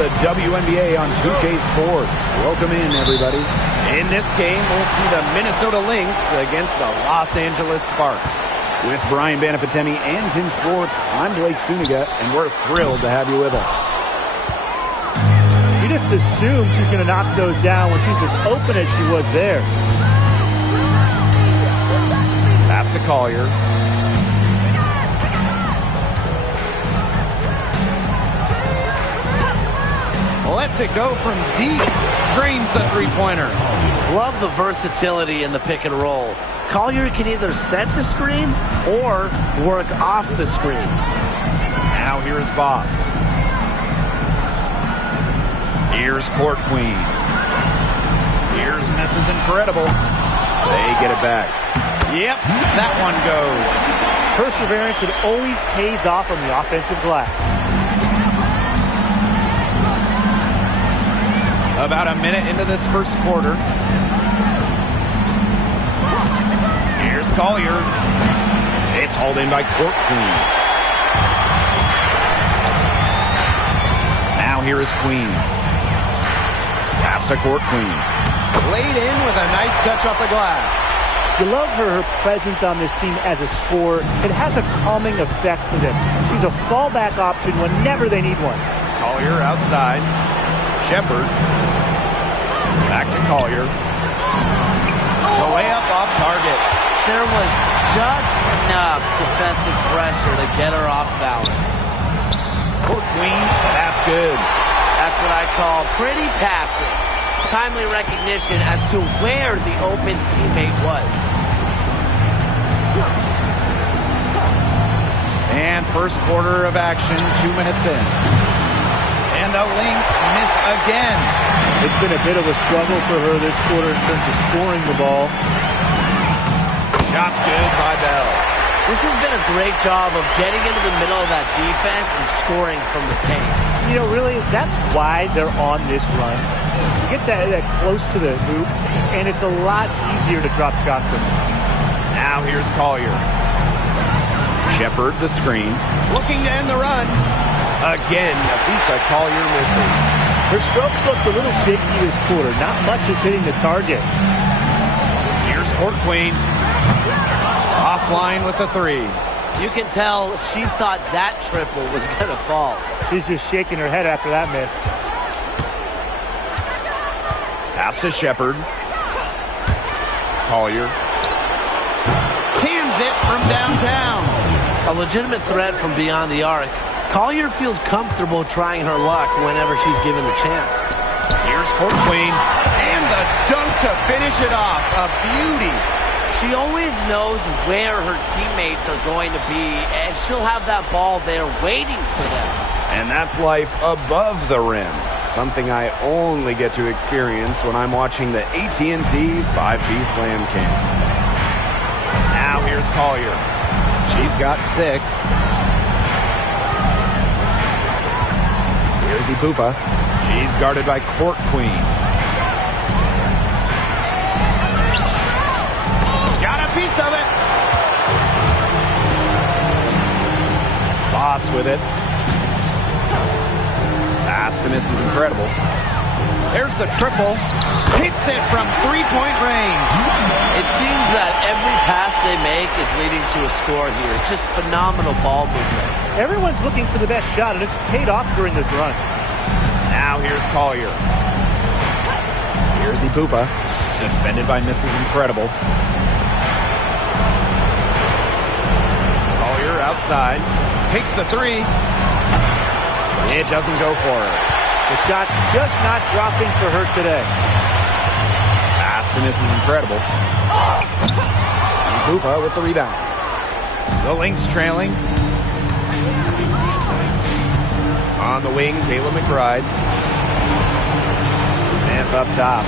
the WNBA on 2K Sports. Welcome in, everybody. In this game, we'll see the Minnesota Lynx against the Los Angeles Sparks. With Brian Banafitemi and Tim Swartz, I'm Blake Suniga, and we're thrilled to have you with us. You just assume she's going to knock those down when she's as open as she was there. Pass to Collier. Lets it go from deep. Drains the three-pointer. Love the versatility in the pick and roll. Collier can either set the screen or work off the screen. Now here's Boss. Here's Court Queen. Here's Mrs. Incredible. They get it back. Yep, that one goes. Perseverance, it always pays off on the offensive glass. About a minute into this first quarter. Here's Collier. It's hauled in by Court Queen. Now here is Queen. Pass to Court Queen. Laid in with a nice touch off the glass. You love her presence on this team as a scorer. It has a calming effect for them. She's a fallback option whenever they need one. Collier outside. Shepard. Back to Collier. The layup off target. There was just enough defensive pressure to get her off balance. Court Queen, that's good. That's what I call pretty passive. Timely recognition as to where the open teammate was. And first quarter of action, 2 minutes in. And the Lynx miss again. It's been a bit of a struggle for her this quarter in terms of scoring the ball. Shot's good by Bell. This has been a great job of getting into the middle of that defense and scoring from the paint. You know, really, that's why they're on this run. You get that close to the hoop, and it's a lot easier to drop shots in. Now here's Collier. Shepard the screen. Looking to end the run. Again, Afisa Collier missing. Her strokes looked a little shaky this quarter. Not much is hitting the target. Here's Court Queen. Offline with the three. You can tell she thought that triple was going to fall. She's just shaking her head after that miss. Pass to Shepard. Collier. Cans it from downtown. A legitimate threat from beyond the arc. Collier feels comfortable trying her luck whenever she's given the chance. Here's Court Queen. And the dunk to finish it off. A beauty. She always knows where her teammates are going to be, and she'll have that ball there waiting for them. And that's life above the rim. Something I only get to experience when I'm watching the AT&T 5G Slam Cam. Now here's Collier. She's got 6. Here's Ipupa. She's guarded by Court Queen. Got a piece of it. Boss with it. Pass to Mrs. Incredible. There's the triple. Hits it from three-point range. It seems that every pass they make is leading to a score here. Just phenomenal ball movement. Everyone's looking for the best shot, and it's paid off during this run. Now here's Collier. Here's Ipupa. Defended by Mrs. Incredible. Collier outside. Takes the three. It doesn't go for her. The shot's just not dropping for her today. Pass to Mrs. Incredible. Ipupa with the rebound. The Lynx trailing. On the wing, Kayla McBride. Smith up top.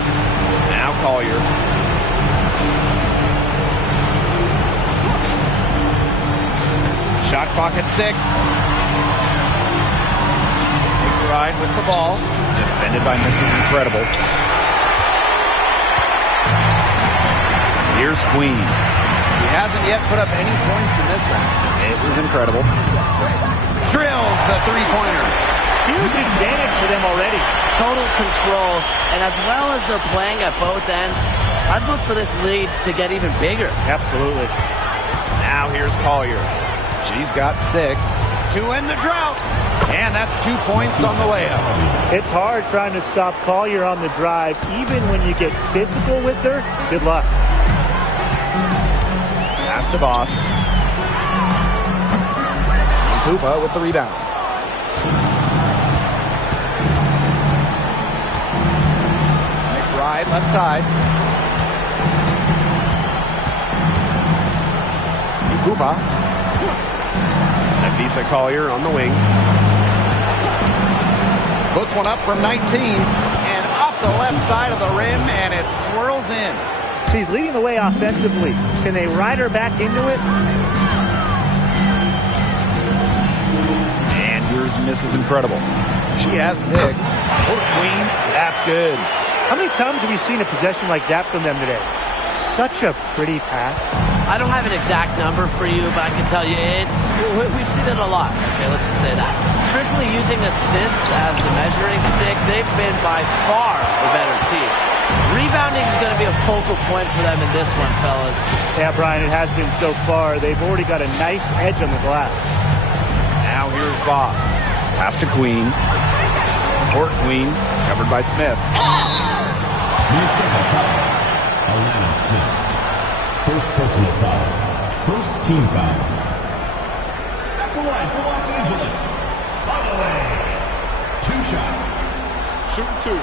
Now Collier. Shot clock at 6. McBride with the ball. Defended by Mrs. Incredible. Here's Queen. He hasn't yet put up any points in this round. This is Incredible. Drills the three-pointer. Huge advantage for them already. Total control, and as well as they're playing at both ends, I'd look for this lead to get even bigger. Absolutely. Now here's Collier. She's got 6 to end the drought. And that's 2 points on the layup. It's hard trying to stop Collier on the drive, even when you get physical with her. Good luck. Pass to Boss. And Koopa with the rebound. McBride left side. Koopa. Nafisa Collier on the wing. Puts one up from 19 and off the left side of the rim, and it swirls in. She's leading the way offensively. Can they ride her back into it? And here's Mrs. Incredible. She has 6. Court Queen, that's good. How many times have you seen a possession like that from them today? Such a pretty pass. I don't have an exact number for you, but I can tell you we've seen it a lot. Okay, let's just say that. Strictly using assists as the measuring stick, they've been by far the better team. Rebounding is going to be a focal point for them in this one, fellas. Yeah, Brian, it has been so far. They've already got a nice edge on the glass. Now here's Boss. Pass to Queen. Court Queen, covered by Smith. Alana Smith. First personal foul. First team foul. At the line for Los Angeles. By the way, 2 shots. Shoot 2.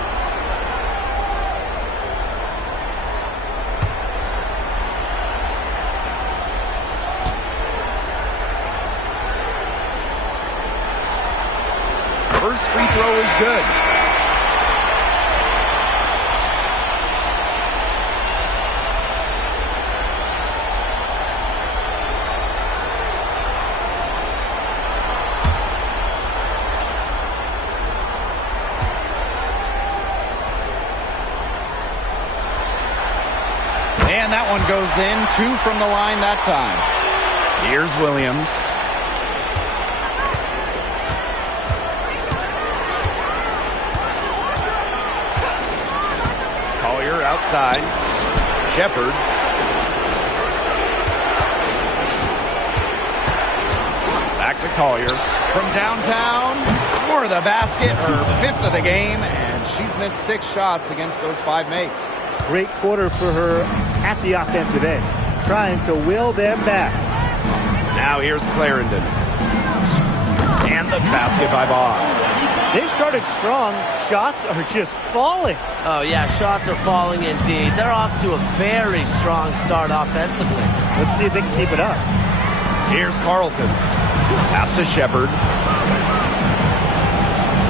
First free throw is good. And that one goes in. 2 from the line that time. Here's Williams. Collier outside. Shepard. Back to Collier. From downtown. For the basket. Her 5th of the game. And she's missed 6 shots against those 5 mates. Great quarter for her at the offensive end, trying to will them back. Now here's Clarendon. And the basket by Boss. They've started strong. Shots are just falling. Oh, yeah, shots are falling indeed. They're off to a very strong start offensively. Let's see if they can keep it up. Here's Carlton. Pass to Shepard.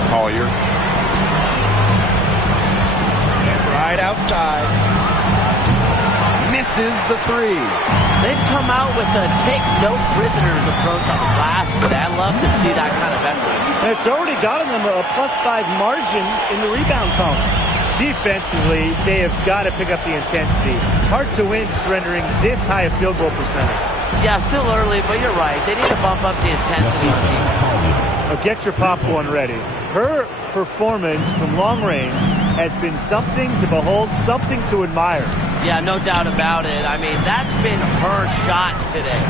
Collier. Right outside. Misses the 3. They've come out with a take no prisoners approach on the glass today. I love to see that kind of effort. And it's already gotten them a +5 margin in the rebound column. Defensively, they have got to pick up the intensity. Hard to win surrendering this high a field goal percentage. Yeah, still early, but you're right. They need to bump up the intensity. Get your popcorn ready. Her performance from long range has been something to behold, something to admire. Yeah, no doubt about it. I mean, that's been her shot today.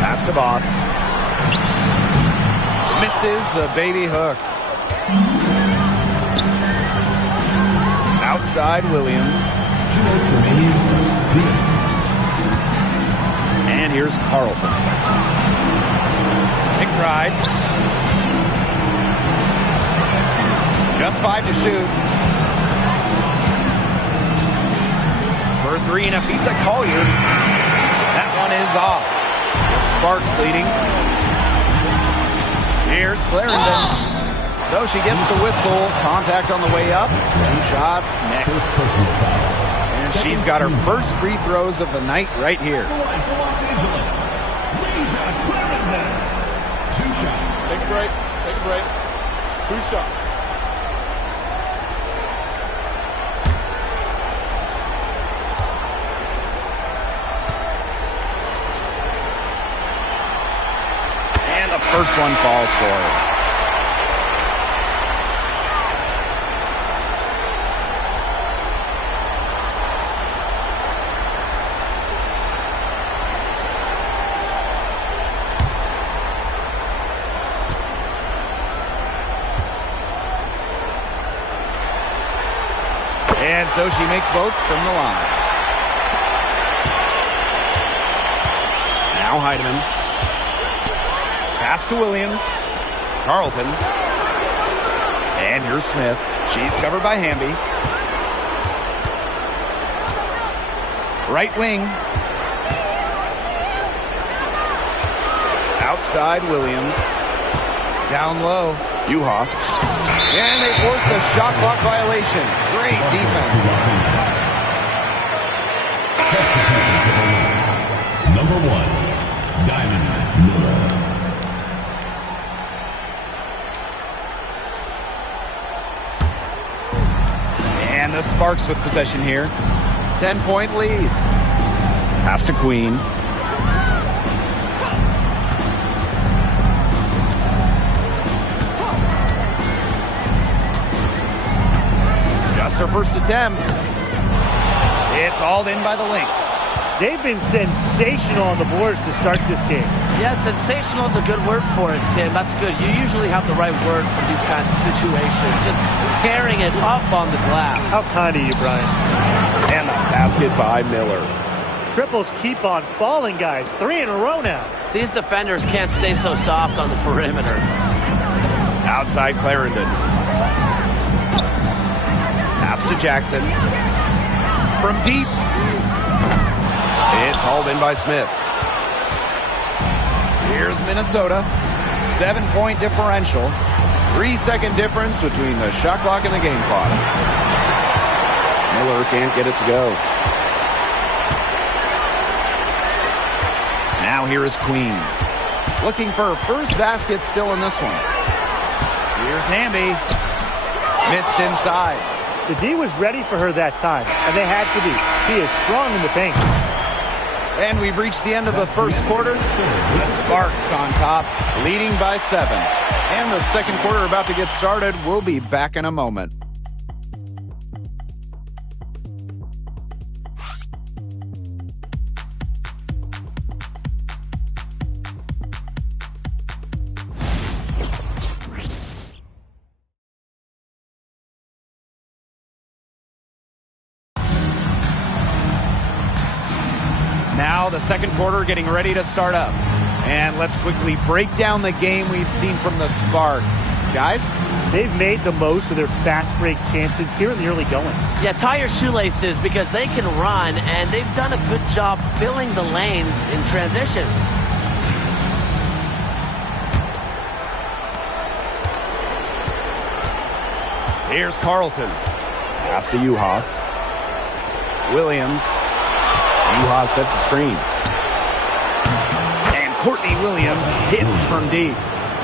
Pass to Boss. Misses the baby hook. Outside Williams. 2 minutes remaining. First 2 minutes. And here's Carlton. McBride. Just 5 to shoot. For 3, Nafisa Collier. That one is off. The Sparks leading. Here's Clarendon. So she gets the whistle. Contact on the way up. 2 shots next. And she's got her first free throws of the night right here. For Los Angeles, Clarendon. 2 shots. Take a break. Take a break. 2 shots. And the first one falls for her. And so she makes both from the line. Now Heidemann. Pass to Williams. Carlton. And here's Smith. She's covered by Hamby. Right wing. Outside Williams. Down low. Uhas. And they force the shot clock violation. Great defense. Number 1, Diamond Miller. And the Sparks with possession here. 10-point lead. Pass to Queen. Just her first attempt. It's hauled in by the Lynx. They've been sensational on the boards to start this game. Yeah, sensational is a good word for it, Tim. That's good. You usually have the right word for these kinds of situations. Just tearing it up on the glass. How kind of you, Brian. And the basket by Miller. Triples keep on falling, guys. 3 in a row now. These defenders can't stay so soft on the perimeter. Outside Clarendon. Pass to Jackson. From deep. It's hauled in by Smith. Here's Minnesota. 7-point differential. 3-second difference between the shot clock and the game clock. Miller can't get it to go. Now here is Queen. Looking for her first basket still in this one. Here's Hamby. Missed inside. The D was ready for her that time, and they had to be. She is strong in the paint. And we've reached the end of the first quarter. The Sparks on top, leading by 7. And the second quarter about to get started. We'll be back in a moment. Now the second quarter getting ready to start up. And let's quickly break down the game we've seen from the Sparks. Guys? They've made the most of their fast break chances here in the early going. Yeah, tie your shoelaces because they can run, and they've done a good job filling the lanes in transition. Here's Carlton. Pass to Uhas. Williams. Uhas sets the screen. And Courtney Williams hits from deep.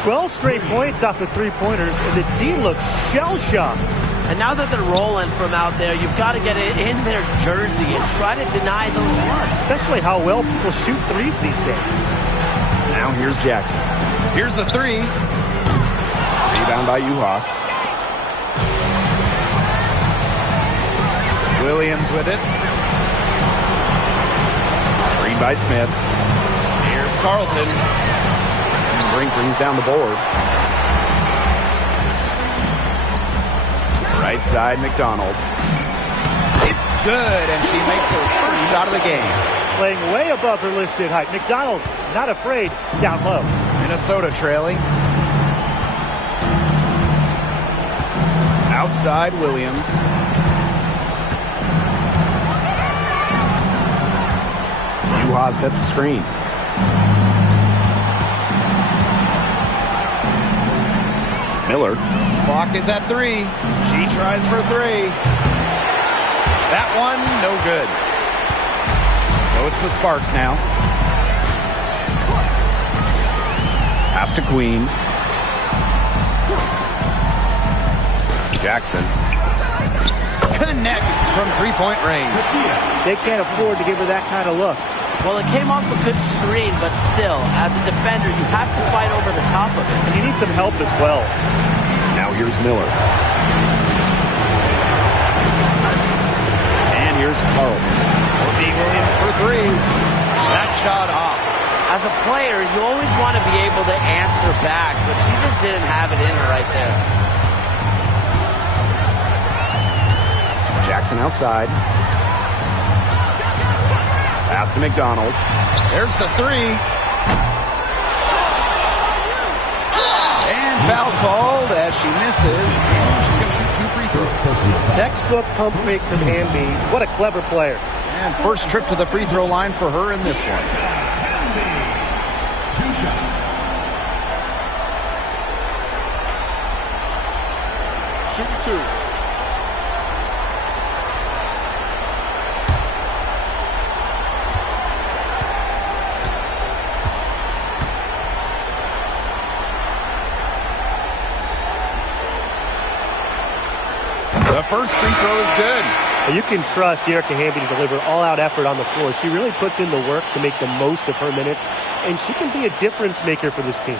12 straight points off of three-pointers, and the D looks shell-shocked. And now that they're rolling from out there, you've got to get it in their jersey and try to deny those looks. Especially how well people shoot threes these days. Now here's Jackson. Here's the three. Rebound by Uhas. Williams with it. Screen by Smith. Here's Carlton. Brink brings down the board. Right side, McDonald. It's good, and she makes her first shot of the game. Playing way above her listed height. McDonald, not afraid, down low. Minnesota trailing. Outside, Williams. Uhas sets the screen. Miller. Clock is at 3. She tries for 3. That one, no good. So it's the Sparks now. Pass to Queen. Jackson. Connects from three-point range. They can't afford to give her that kind of look. Well, it came off a good screen, but still, as a defender, you have to fight over the top of it. And you need some help as well. Now here's Miller. And here's Carlton. Courtney Williams for 3. That shot off. As a player, you always want to be able to answer back, but she just didn't have it in her right there. Jackson Passing outside. Pass to McDonald. There's the three. And foul called as she misses. And she's going to shoot 2 free throws. Textbook pump fake from Hamby. What a clever player. And first trip to the free throw line for her in this one. 2 shots. Shooting 2. The first free throw is good. You can trust Erica Hamby to deliver all-out effort on the floor. She really puts in the work to make the most of her minutes, and she can be a difference maker for this team.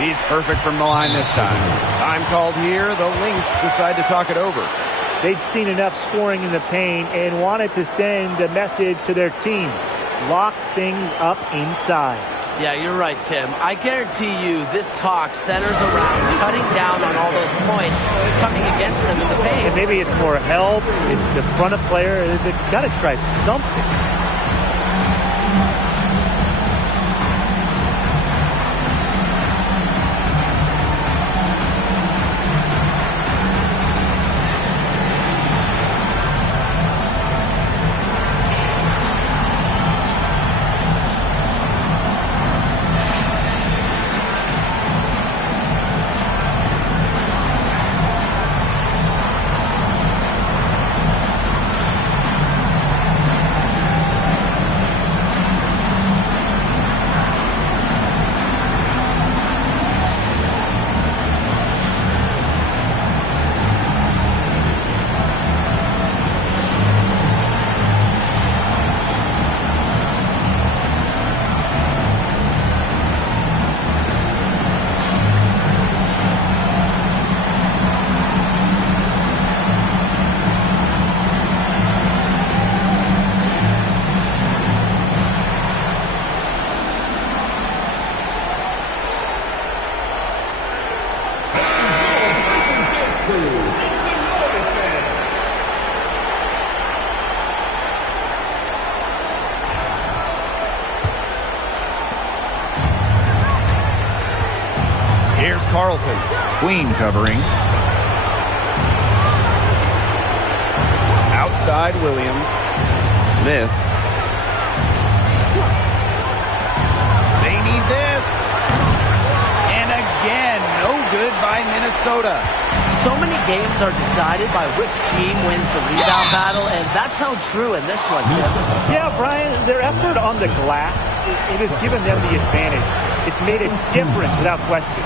He's perfect from the line this time. Time called here. The Lynx decide to talk it over. They'd seen enough scoring in the paint and wanted to send a message to their team. Lock things up inside. Yeah, you're right, Tim. I guarantee you this talk centers around cutting down on all those points coming against them in the paint. And maybe it's more help. It's the front of player. They've got to try something. Here's Carlton. Queen covering. Outside Williams. Smith. They need this. And again, no good by Minnesota. So many games are decided by which team wins the rebound battle, and that's held true in this one, Tim. Yeah, Brian, their effort on the glass, it has given them the advantage. It's made a difference without question.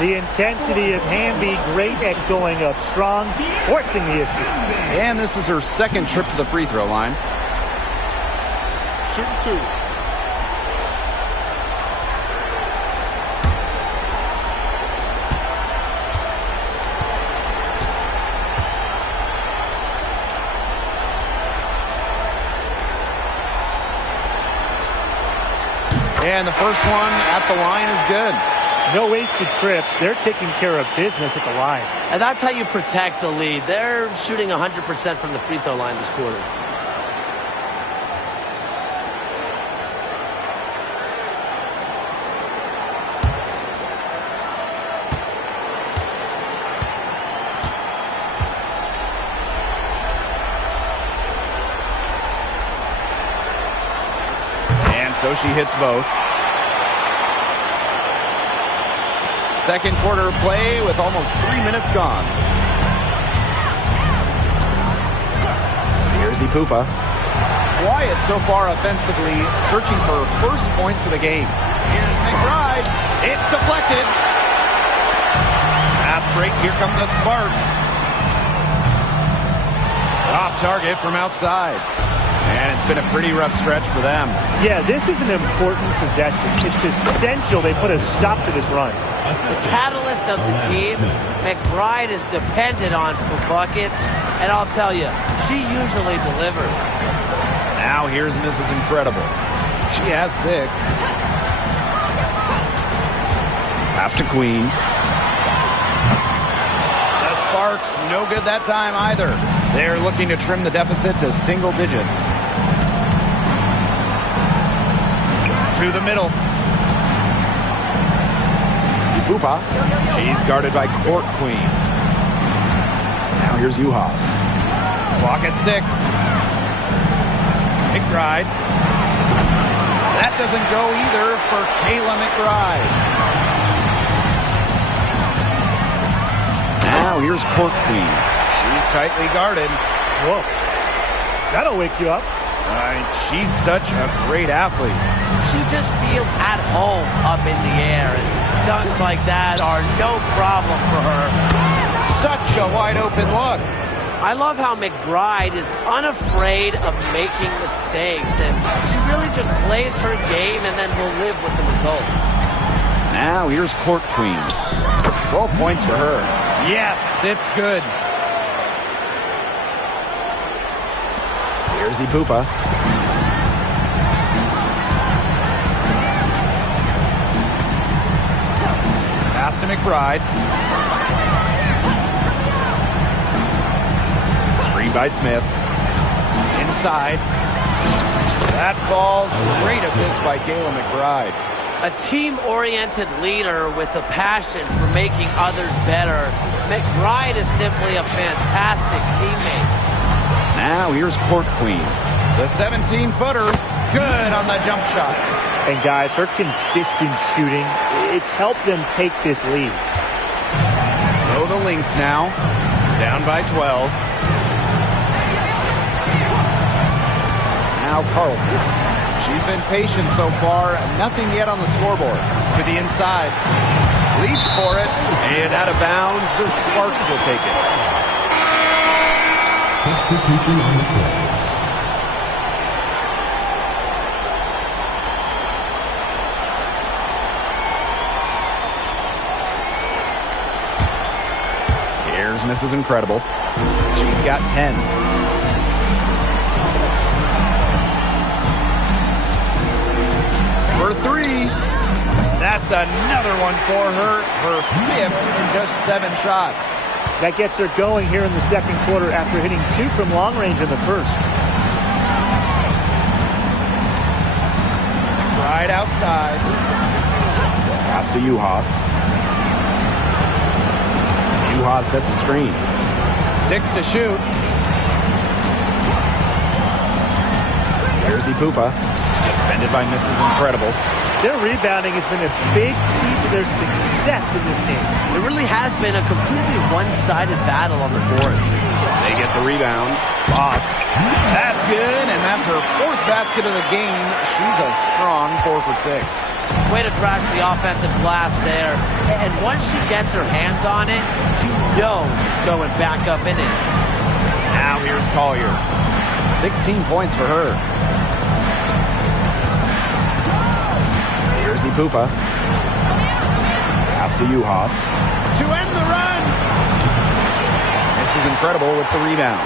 The intensity of Hamby, great at going up strong, forcing the issue. And this is her second trip to the free throw line. Shooting 2. And the first one at the line is good. No wasted trips. They're taking care of business at the line. And that's how you protect the lead. They're shooting 100% from the free throw line this quarter. And so she hits both. Second quarter play with almost 3 minutes gone. Here's Ipupa. Quiet so far offensively, searching for first points of the game. Here's McBride. It's deflected. Pass break. Here come the Sparks. Off target from outside. And it's been a pretty rough stretch for them. Yeah, this is an important possession. It's essential they put a stop to this run. The catalyst of the team, McBride is dependent on for buckets, and I'll tell you, she usually delivers. Now here's Mrs. Incredible. She has 6. Pass to Queen. The Sparks, no good that time either. They're looking to trim the deficit to single digits. To the middle. Pupa. She's guarded by Court Queen. Now here's Uhas. Clock at 6. McBride. That doesn't go either for Kayla McBride. Now here's Court Queen. She's tightly guarded. Whoa. That'll wake you up. She's such a great athlete. She just feels at home up in the air, and dunks like that are no problem for her. Such a wide open look. I love how McBride is unafraid of making mistakes, and she really just plays her game and then will live with the results. Now here's Court Queen. 12 points for her. Yes, it's good. Here's Ipupa. Pass to McBride. Screen by Smith. Inside. That falls. Great assist by Kayla McBride. A team-oriented leader with a passion for making others better. McBride is simply a fantastic teammate. Now here's Court Queen. The 17-footer. Good on the jump shot. And guys, her consistent shooting, it's helped them take this lead. So the Lynx now, down by 12. Now Carlton. She's been patient so far. Nothing yet on the scoreboard. To the inside. Leaps for it. And out of bounds, the Sparks will take it. Substitution on the court. Here's Mrs. Incredible. She's got 10. For 3. That's another one for her. Her 5th in just 7 shots. That gets her going here in the second quarter after hitting 2 from long range in the first. Right outside. Pass to Uhas. Uhas sets a screen. 6 to shoot. Here's Ipupa. Defended by Mrs. Incredible. Their rebounding has been a big key to their success in this game. It really has been a completely one-sided battle on the boards. They get the rebound. Boss. That's good, and that's her 4th basket of the game. She's a strong 4 for 6. Way to crash the offensive glass there. And once she gets her hands on it, you know it's going back up in it. Now here's Collier. 16 points for her. Here's Ipupa. Pass to Uhas. To end the run! This is Incredible with the rebound.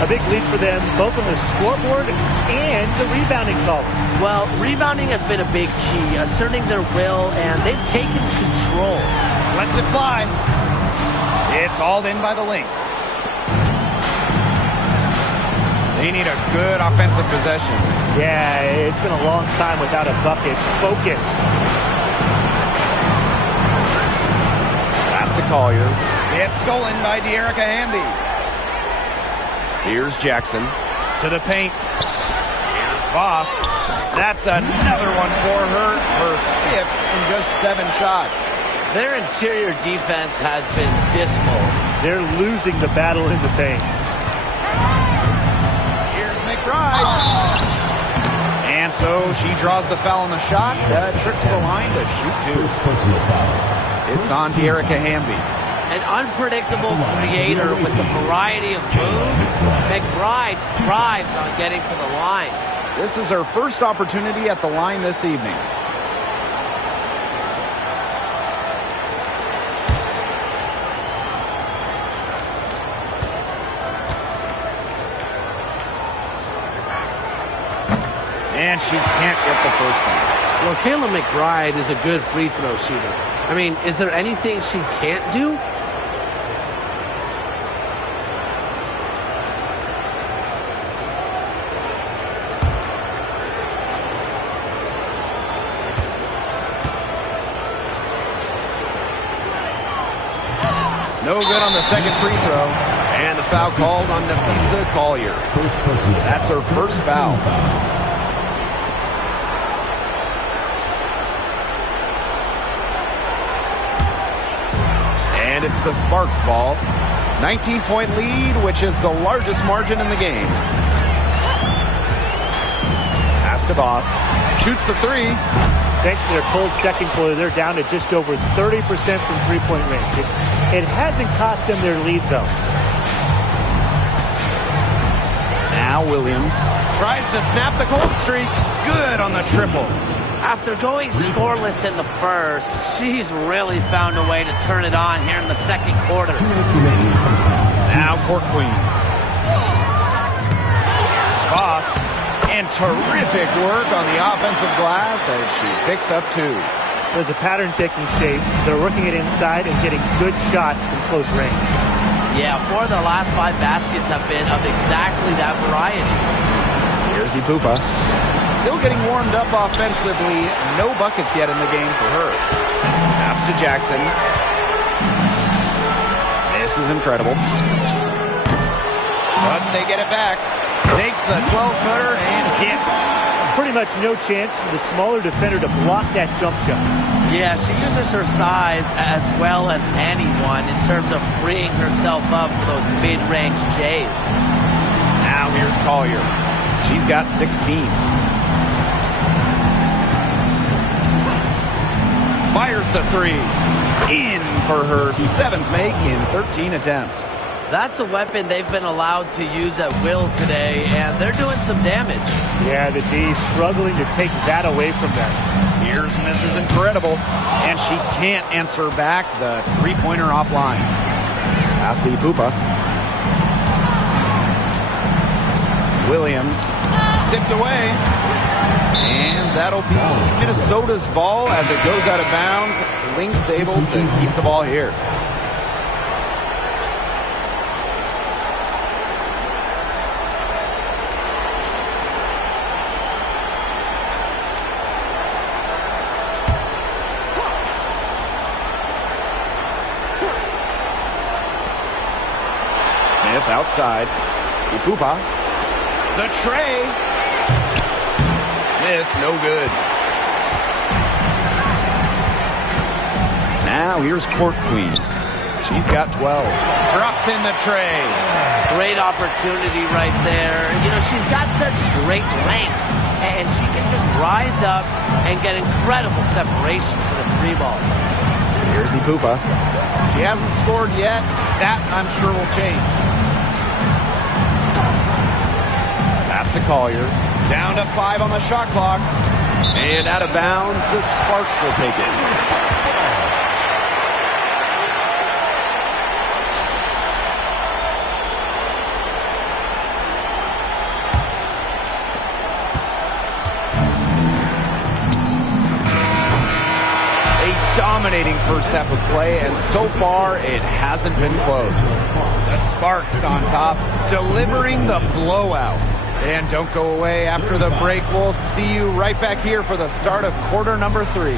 A big lead for them, both on the scoreboard and the rebounding column. Well, rebounding has been a big key, asserting their will, and they've taken control. Lets it fly. It's hauled in by the Lynx. They need a good offensive possession. Yeah, it's been a long time without a bucket. Focus. Pass to Collier. It's stolen by De'Erica Hamby. Here's Jackson. To the paint. Here's Boss. That's another one for her. Her 5th in just 7 shots. Their interior defense has been dismal. They're losing the battle in the paint. Here's McBride. And so she draws the foul on the shot. Trip to the line to shoot 2. Personal foul. It's on De'Erica Hamby. An unpredictable creator with a variety of moves. McBride thrives on getting to the line. This is her first opportunity at the line this evening. And she can't get the first one. Well, Kayla McBride is a good free throw shooter. I mean, is there anything she can't do? No good on the second free throw. And the foul called on Nafisa Collier. That's her first foul. And it's the Sparks ball. 19-point lead, which is the largest margin in the game. Pass to Boss. Shoots the three. Thanks to their cold second quarter, they're down to just over 30% from three-point range. It hasn't cost them their lead, though. Now Williams tries to snap the cold streak. Good on the triples. After going scoreless in the first, she's really found a way to turn it on here in the second quarter. Now Court Queen. Here's Boss. And terrific work on the offensive glass as she picks up two. There's a pattern taking shape. They're working it inside and getting good shots from close range. Yeah, 4 of their last 5 baskets have been of exactly that variety. Here's Ipupa. Still getting warmed up offensively. No buckets yet in the game for her. Pass to Jackson. This is incredible. But they get it back. Takes the 12-footer and hits. Pretty much no chance for the smaller defender to block that jump shot. Yeah, she uses her size as well as anyone in terms of freeing herself up for those mid-range J's. Now here's Collier. She's got 16. Fires the three. In for her 7th make in 13 attempts. That's a weapon they've been allowed to use at will today, and they're doing some damage. Yeah, the D struggling to take that away from them. Here's Mrs. Incredible, and she can't answer back the three-pointer offline. Pass to Ipupa. Williams tipped away, and that'll be Minnesota's ball as it goes out of bounds. Lynx able to keep the ball here. Outside. Ipupa. The tray. Smith, no good. Now here's Court Queen. She's got 12. Drops in the tray. Great opportunity right there. You know, she's got such great length, and she can just rise up and get incredible separation for the three ball. Here's Ipupa. She hasn't scored yet. That, I'm sure, will change. To Collier. Down to 5 on the shot clock. And out of bounds, the Sparks will take it. A dominating first half of play, and so far it hasn't been close. The Sparks on top, delivering the blowout. And don't go away after the break. We'll see you right back here for the start of quarter number 3.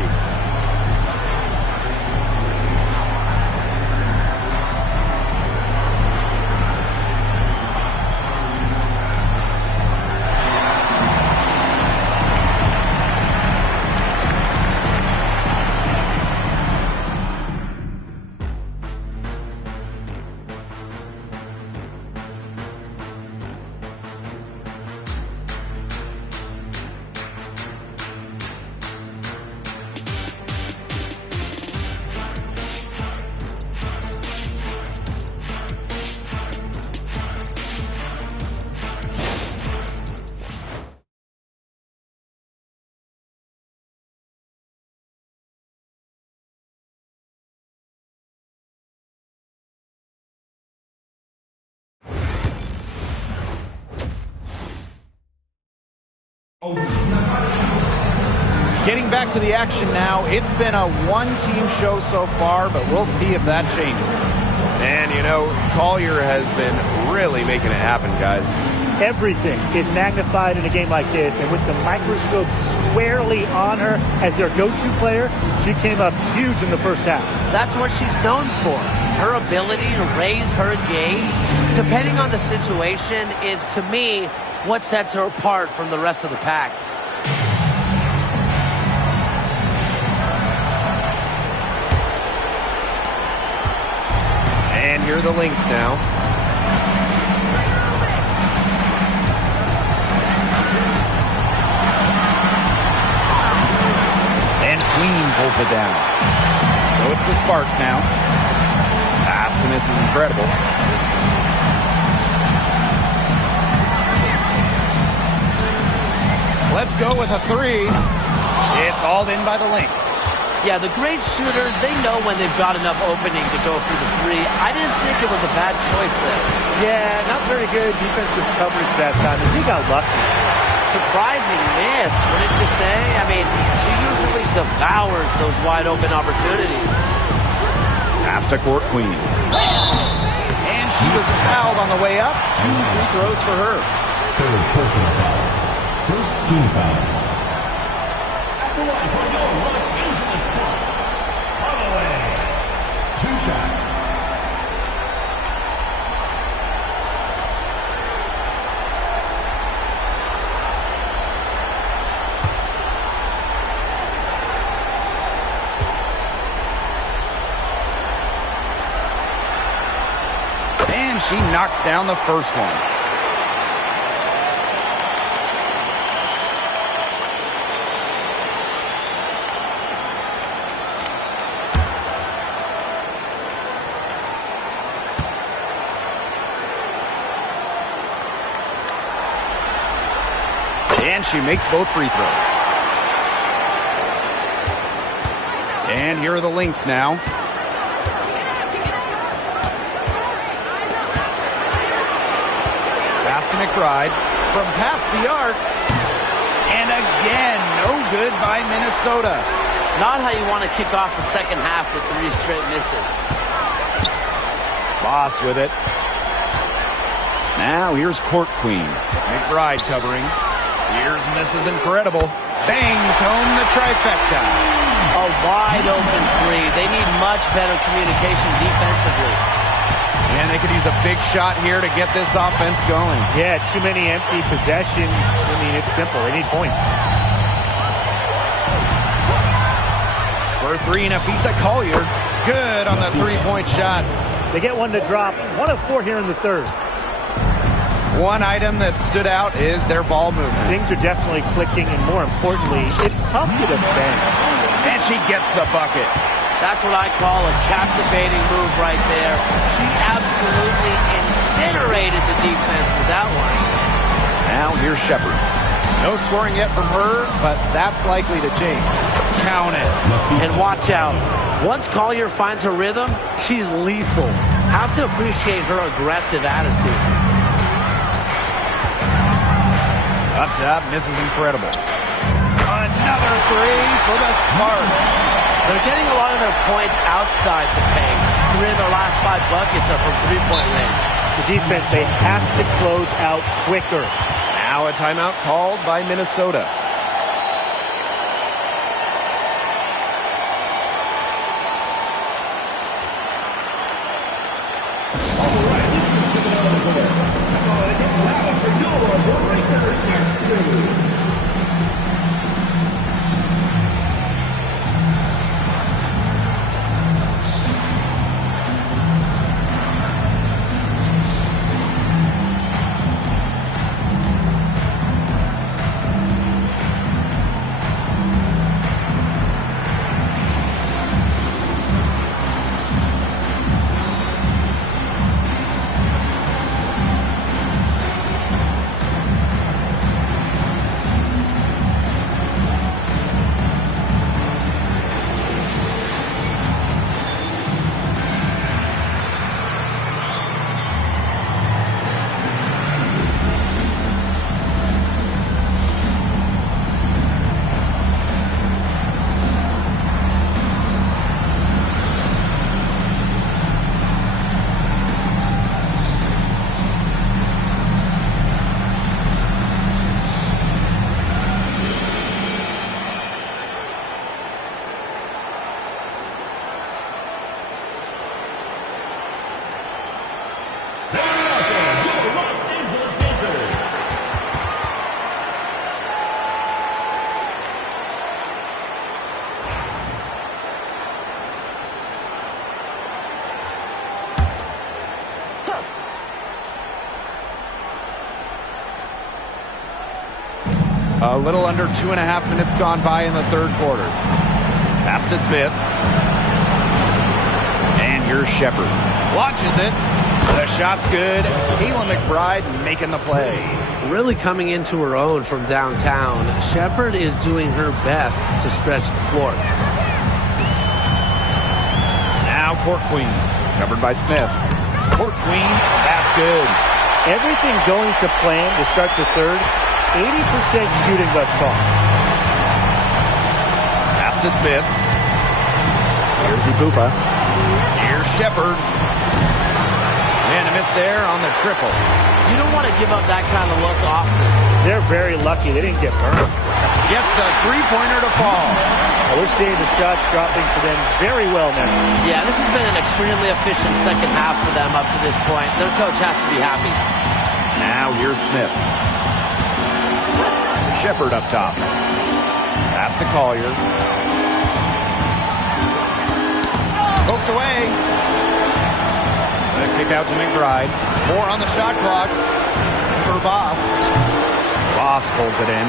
Oh, Getting back to the action now, it's been a one-team show so far, but we'll see if that changes. And, you know, Collier has been really making it happen, guys. Everything is magnified in a game like this, and with the microscope squarely on her as their go-to player, she came up huge in the first half. That's what she's known for. Her ability to raise her game, depending on the situation, is, to me, what sets her apart from the rest of the pack. And here are the Lynx now. And Queen pulls it down. So it's the Sparks now. Pass to Mrs. Incredible. Let's go with a three. It's hauled in by the Lynx. Yeah, the great shooters, they know when they've got enough opening to go through the three. I didn't think it was a bad choice there. Yeah, not very good defensive coverage that time. And he got lucky. Surprising miss, wouldn't you say? I mean, she usually devours those wide open opportunities. Pass to Court Queen. And she was fouled on the way up. 2 free throws for her. Third personal foul. First team foul. At the line for your Los Angeles Sparks. On the way. 2 shots. And she knocks down the first one. And she makes both free throws. And here are the Lynx now. Pass to McBride from past the arc. And again, no good by Minnesota. Not how you want to kick off the second half with 3 straight misses. Boss with it. Now here's Court Queen. McBride covering. Here's Mrs. Incredible. Bangs home the trifecta. A wide open three. They need much better communication defensively. And they could use a big shot here to get this offense going. Yeah, too many empty possessions. I mean, it's simple. They need points. For 3, Nafisa Collier. Good on the 3-point shot. They get one to drop. 1 of 4 here in the third. One item that stood out is their ball movement. Things are definitely clicking, and more importantly, it's tough to defend. And she gets the bucket. That's what I call a captivating move right there. She absolutely incinerated the defense with that one. Now here's Shepard. No scoring yet from her, but that's likely to change. Count it. And watch out. Once Collier finds her rhythm, she's lethal. Have to appreciate her aggressive attitude. Up top, Mrs. Incredible. Another 3 for the Sparks. They're getting a lot of their points outside the paint. 3 of their last 5 buckets are from 3-point range. The defense, they have to close out quicker. Now a timeout called by Minnesota. A little under 2.5 minutes gone by in the third quarter. Pass to Smith. And here's Shepard. Launches it. The shot's good. Kayla McBride making the play. Really coming into her own from downtown. Shepard is doing her best to stretch the floor. Now Court Queen. Covered by Smith. Court Queen. That's good. Everything going to plan to start the third. 80% shooting thus far. Pass to Smith. Here's Ipupa. Here's Shepard. And a miss there on the triple. You don't want to give up that kind of look often. They're very lucky they didn't get burned. Gets a three-pointer to fall. We're seeing the shots dropping for them very well now. Yeah, this has been an extremely efficient second half for them up to this point. Their coach has to be happy. Now here's Smith. Shepard up top. Pass to Collier. Poked away. The kick out to McBride. 4 on the shot clock for Boss. Boss pulls it in.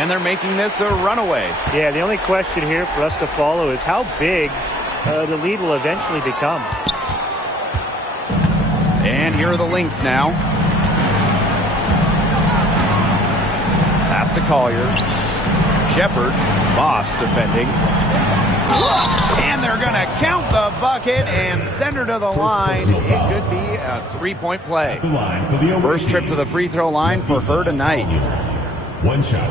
And they're making this a runaway. Yeah, the only question here for us to follow is how big the lead will eventually become. And here are the Lynx now. Pass to Collier. Shepard. Boss defending. And they're going to count the bucket and send her to the line. It could be a three-point play. First trip to the free throw line for her tonight. One shot.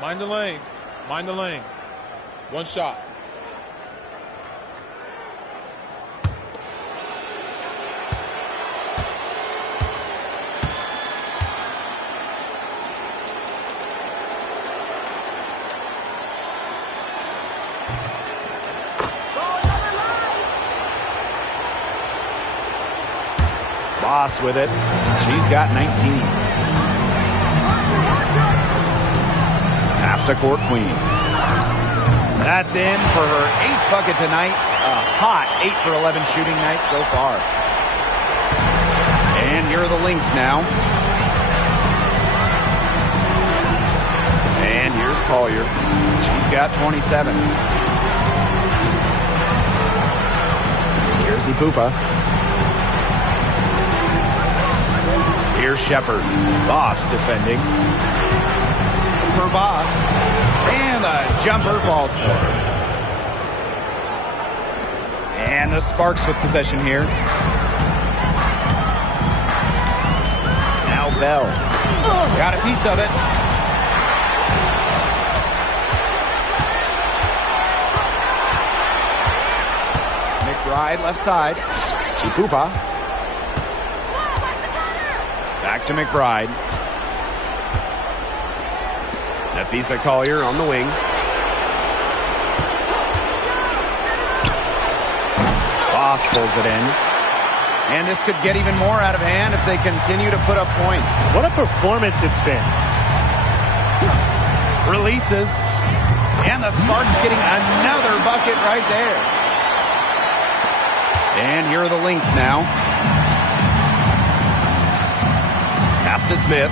Mind the lanes. Mind the lanes. One shot. Boss with it. She's got 19. Pass to Court Queen. That's in for her 8th bucket tonight. A hot 8 for 11 shooting night so far. And here are the Lynx now. And here's Collier. She's got 27. Here's Ipupa. Here's Shepard. Boss defending. For Boss. And a jumper falls for her. And the Sparks with possession here. Now Bell. Got a piece of it. McBride left side. Ipupa. Back to McBride. Nafisa Collier on the wing. Boss pulls it in. And this could get even more out of hand if they continue to put up points. What a performance it's been. Releases. And the Sparks getting another bucket right there. And here are the Lynx now. Pass to Smith.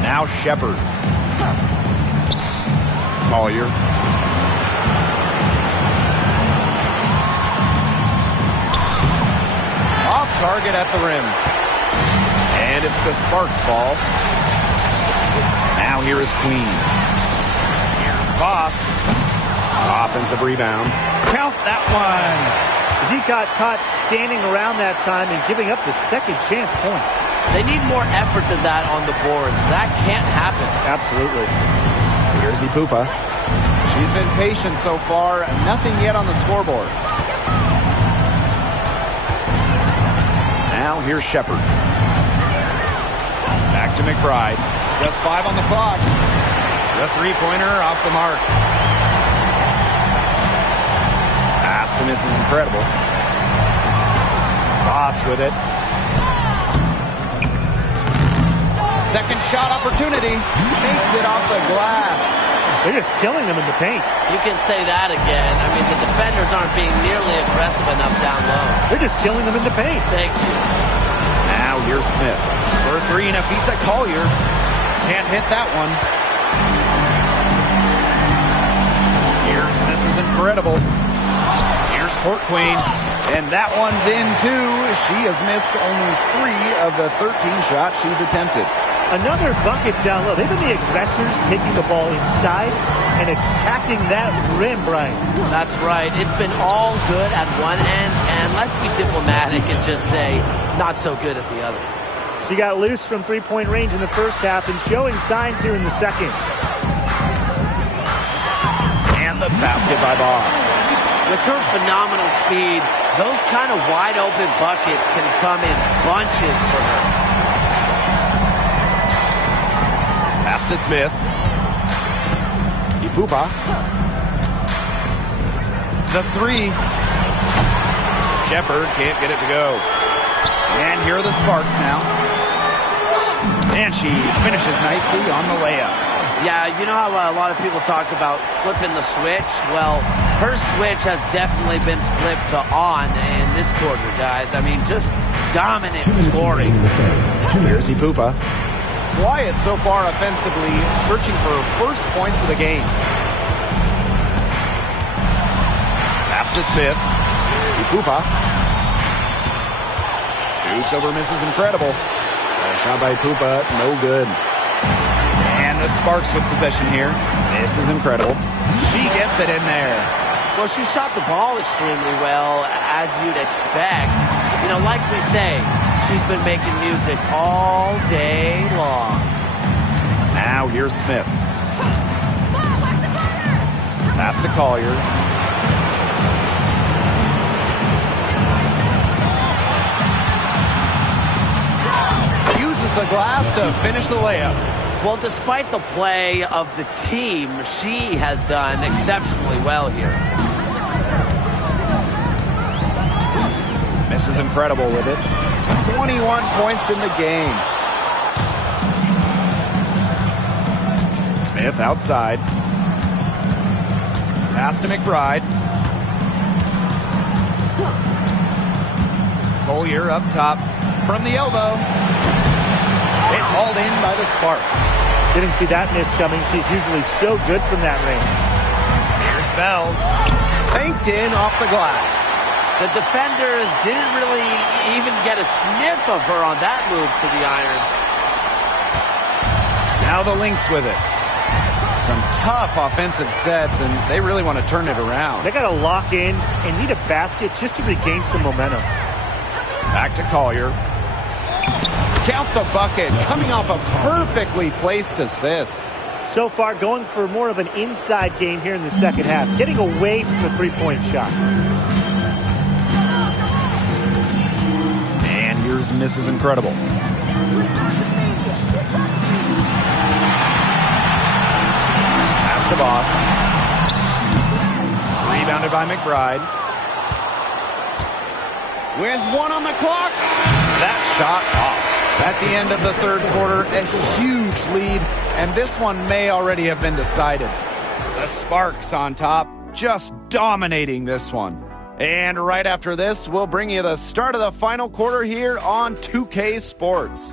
Now Shepard. Collier. Off target at the rim. And it's the Sparks ball. Now here is Queen. Here's Boss. Offensive rebound. Count that one. He got caught standing around that time and giving up the second chance points. They need more effort than that on the boards. That can't happen. Absolutely. Here's Ipupa. She's been patient so far. Nothing yet on the scoreboard. Now here's Shepard. Back to McBride. Just 5 on the clock. The three-pointer off the mark. Pass to miss is incredible. Boss with it. Second shot opportunity. Makes it off the glass. They're just killing them in the paint. You can say that again. I mean, the defenders aren't being nearly aggressive enough down low. They're just killing them in the paint. Thank you. Now here's Smith. For three, and Afisa Collier can't hit that one. Here's Mrs. Incredible. Here's Court Queen. And that one's in, too. She has missed only 3 of the 13 shots she's attempted. Another bucket down low. They've been the aggressors taking the ball inside and attacking that rim, Brian. That's right. It's been all good at one end, and let's be diplomatic and just say not so good at the other. She got loose from three-point range in the first half and showing signs here in the second. And the basket by Boss. With her phenomenal speed, those kind of wide-open buckets can come in bunches for her. Pass to Smith. Ipupa. The three. Shepard can't get it to go. And here are the Sparks now. And she finishes nicely on the layup. Yeah, you know how a lot of people talk about flipping the switch? Well, her switch has definitely been flipped to on in this quarter, guys. I mean, just dominant scoring. Here's Ipupa. Quiet so far offensively, searching for first points of the game. Pass to Smith. Ipupa. Shoots over Mrs. Incredible. Shot by Ipupa, no good. And the Sparks with possession here. This is Incredible. She gets it in there. Well, she shot the ball extremely well, as you'd expect. You know, like we say, she's been making music all day long. Now here's Smith. Pass to Collier. Uses the glass to finish the layup. Well, despite the play of the team, she has done exceptionally well here. Mrs. Incredible with it. 21 points in the game. Smith outside. Pass to McBride. Collier up top from the elbow. It's hauled in by the Sparks. Didn't see that miss coming. She's usually so good from that range. Here's Bell. Banked in off the glass. The defenders didn't really even get a sniff of her on that move to the iron. Now the Lynx with it. Some tough offensive sets, and they really want to turn it around. They got to lock in and need a basket just to regain some momentum. Back to Collier. Count the bucket, coming off a perfectly placed assist. So far, going for more of an inside game here in the second half, getting away from the three-point shot. And here's Mrs. Incredible. Pass to Boss. Rebounded by McBride. With 1 on the clock. That shot off. At the end of the third quarter, a huge lead, and this one may already have been decided. The Sparks on top, just dominating this one. And right after this, we'll bring you the start of the final quarter here on 2K Sports.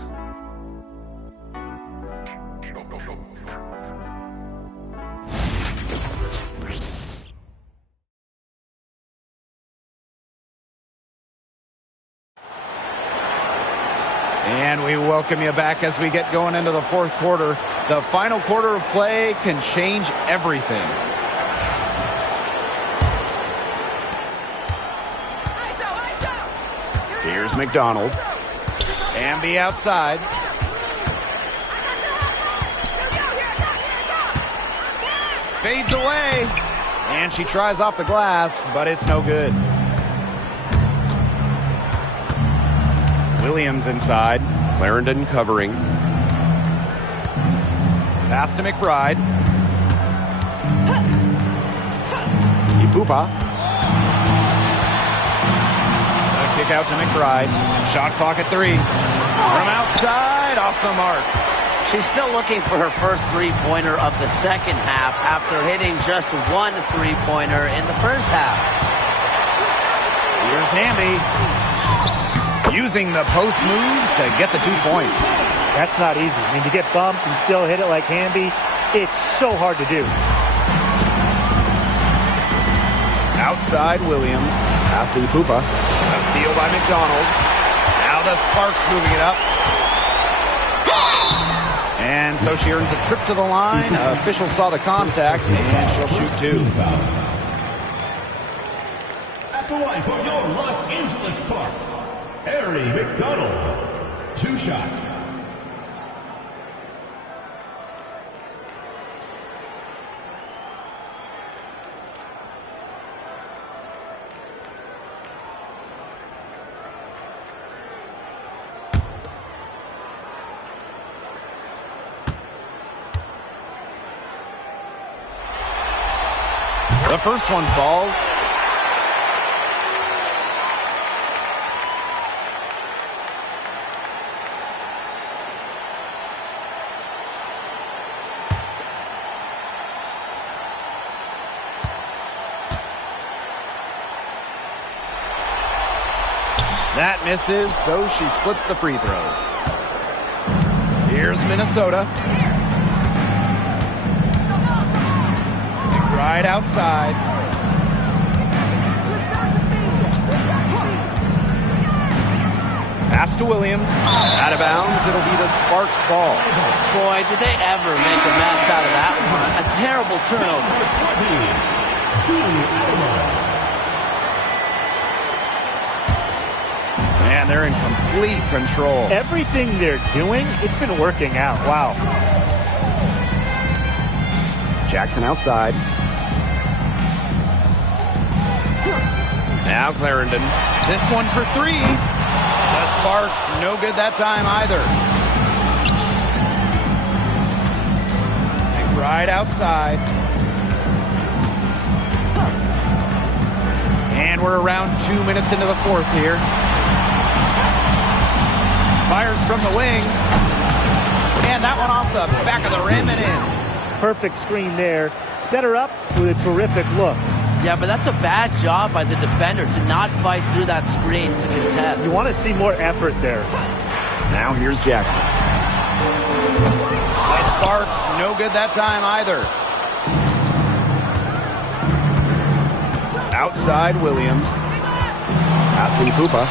And we welcome you back as we get going into the fourth quarter. The final quarter of play can change everything. Here's McDonald. Amby outside. Fades away. And she tries off the glass, but it's no good. Williams inside. Clarendon covering. Pass to McBride. Ipupa. A kick out to McBride. Shot clock at 3. From outside, off the mark. She's still looking for her first three-pointer of the second half after hitting just one three-pointer in the first half. Here's Hamby using the post moves to get the 2 points. That's not easy. I mean, to get bumped and still hit it like Hamby, it's so hard to do. Outside Williams. Passing Pupa. A steal by McDonald. Now the Sparks moving it up. And so she earns a trip to the line. Official saw the contact, and she'll shoot 2. At the line for your Los Angeles Sparks, Harry McDonald. 2 shots. The first one falls. That misses, so she splits the free throws. Here's Minnesota. Right outside. Pass to Williams. Out of bounds. It'll be the Sparks ball. Boy, did they ever make a mess out of that one. A terrible turnover. Man, they're in complete control. Everything they're doing, it's been working out. Wow. Jackson outside. Now Clarendon. This one for 3. The Sparks, no good that time either. Right outside. And we're around 2 minutes into the fourth here. Fires from the wing. And that one off the back of the rim and in. Perfect screen there. Set her up with a terrific look. Yeah, but that's a bad job by the defender to not fight through that screen to contest. You want to see more effort there. Now here's Jackson. The Sparks, no good that time either. Outside Williams. Passing Pupa.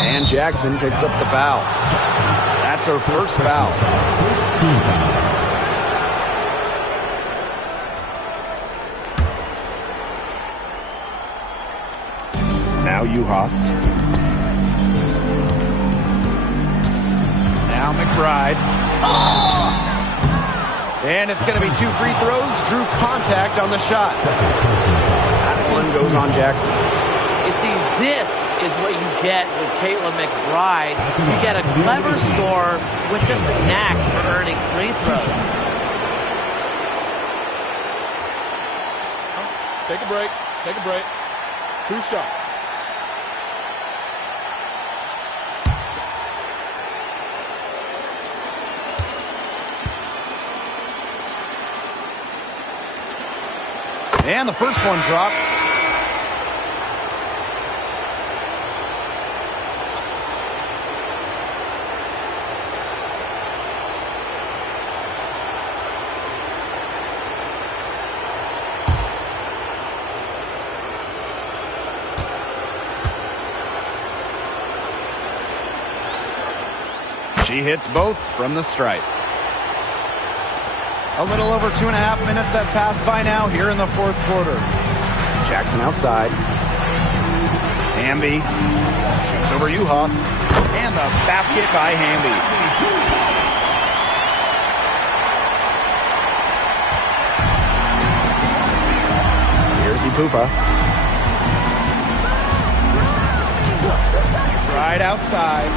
And Jackson picks up the foul. That's her first foul. First team foul. Now Uhas. Now McBride. And it's going to be 2 free throws. Drew contact on the shot. That one goes on Jackson. You see, this is what you get with Caitlin McBride. You get a clever scorer with just a knack for earning free throws. Take a break. Take a break. 2 shots. And the first one drops. She hits both from the stripe. A little over 2.5 minutes have passed by now here in the fourth quarter. Jackson outside. Hamby shoots over Uhas. And the basket by Hamby. Here's Pupa. Right outside.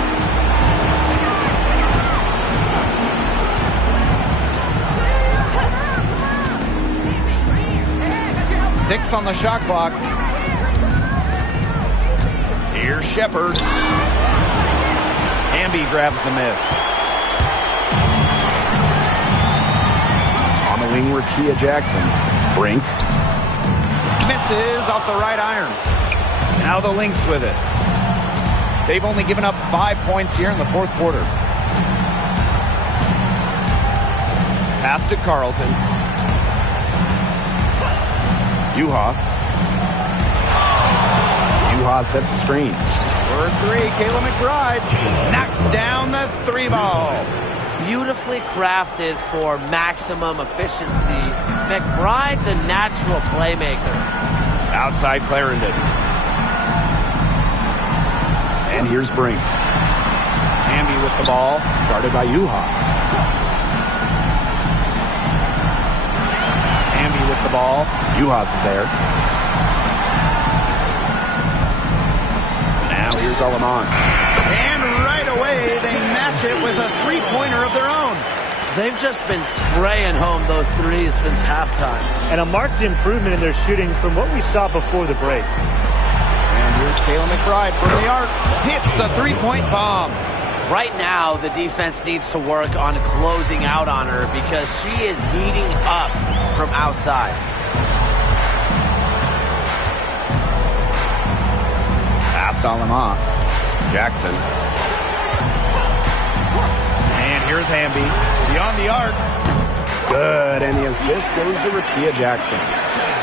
Six on the shot clock. Here's Shepard. Hamby grabs the miss. On the wing, Kia Jackson. Brink. Misses off the right iron. Now the Lynx with it. They've only given up 5 points here in the fourth quarter. Pass to Carlton. Uhas. Uhas sets the screen. For three, Kayla McBride knocks down the three ball. Beautifully crafted for maximum efficiency. McBride's a natural playmaker. Outside Clarendon. And here's Brink. Hamby with the ball, guarded by Uhas. Hamby with the ball. Uhas is there. Now here's Alamont. And right away, they match it with a three-pointer of their own. They've just been spraying home those threes since halftime. And a marked improvement in their shooting from what we saw before the break. And here's Kayla McBride from the arc. Hits the three-point bomb. Right now, the defense needs to work on closing out on her because she is heating up from outside. Past Alamont. Jackson. And here's Hamby. Beyond the arc. Good. And the assist goes to Rakia Jackson.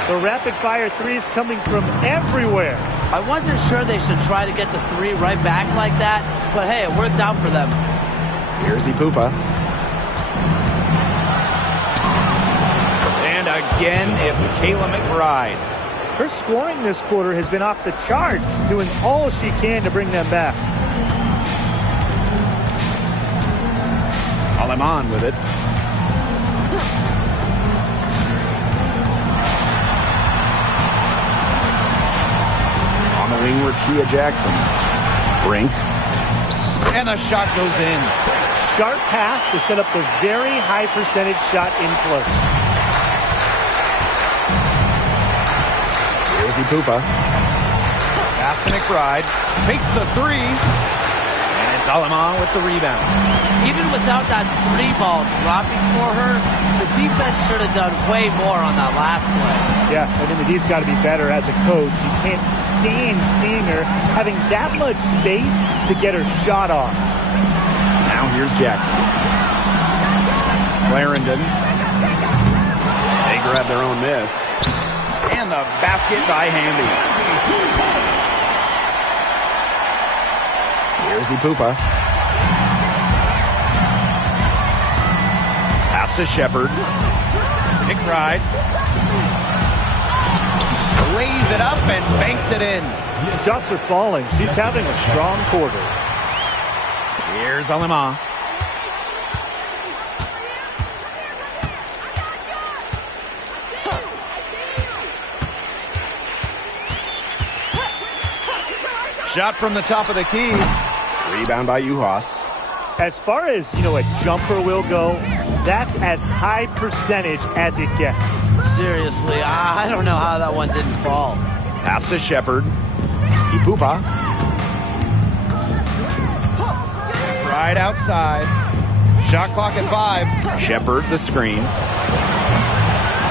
The rapid-fire threes coming from everywhere. I wasn't sure they should try to get the three right back like that, but hey, it worked out for them. Here's Ipupa. And again, it's Kayla McBride. Her scoring this quarter has been off the charts, doing all she can to bring them back. Alamon with it. On the wing, Rakia Jackson. Brink. And the shot goes in. Sharp pass to set up the very high percentage shot in close. Here's Ipupa. Pass to McBride. Takes the three. And it's Alamon with the rebound. Even without that three ball dropping for her, the defense should have done way more on that last play. Yeah, I think he's got to be better as a coach. You can't stand seeing her having that much space to get her shot off. Now here's Jackson. Clarendon. They grab their own miss. And the basket by Hamby. Here's Ipupa. Pass to Shepard. McBride. Lays it up and banks it in. Shots are falling. She's having a strong quarter. Here's Alima. Shot from the top of the key. Rebound by Uhas. As far as, a jumper will go, that's as high percentage as it gets. Seriously, I don't know how that one didn't fall. Pass to Shepard. Ipupa. Right outside. Shot clock at 5. Shepard the screen.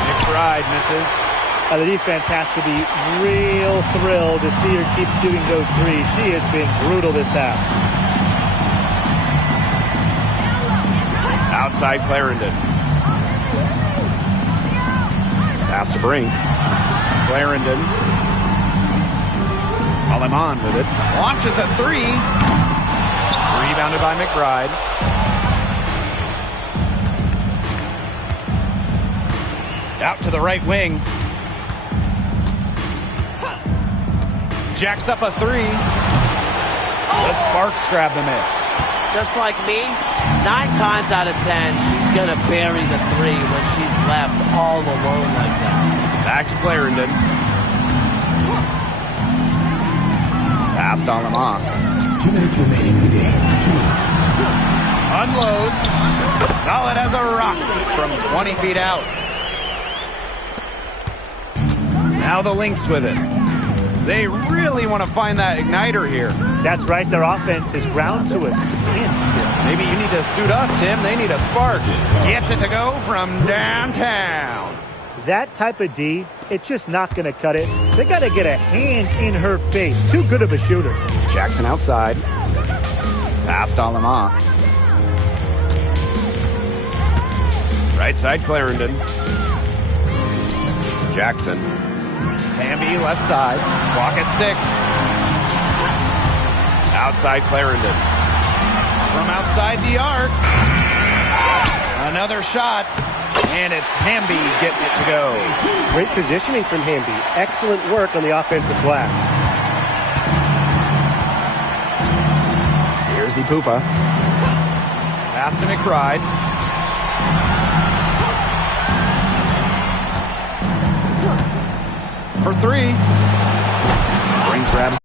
McBride misses. The defense has to be real thrilled to see her keep shooting those threes. She has been brutal this half. Outside Clarendon. Pass to Brink. Clarendon. Alemán with it. Launches a 3. Rebounded by McBride. Out to the right wing. Jacks up a 3. The Sparks grab the miss. Just like me, 9 times out of 10, she's going to bury the 3 when she's left all alone like that. Back to Clarendon. Past Alamont. 2 minutes remaining in the game. 2 minutes. Unloads. Solid as a rock from 20 feet out. Now the Lynx with it. They really want to find that igniter here. That's right. Their offense is ground to a standstill. Maybe you need to suit up, Tim. They need a spark. Gets it to go from downtown. That type of D, it's just not going to cut it. They got to get a hand in her face. Too good of a shooter. Jackson outside. Past Alama. Right side, Clarendon. Jackson. Hamby left side. Clock at 6. Outside, Clarendon. From outside the arc. Another shot. And it's Hamby getting it to go. Great positioning from Hamby. Excellent work on the offensive glass. Here's Ipupa. Pass to McBride. For 3. Ring grabs.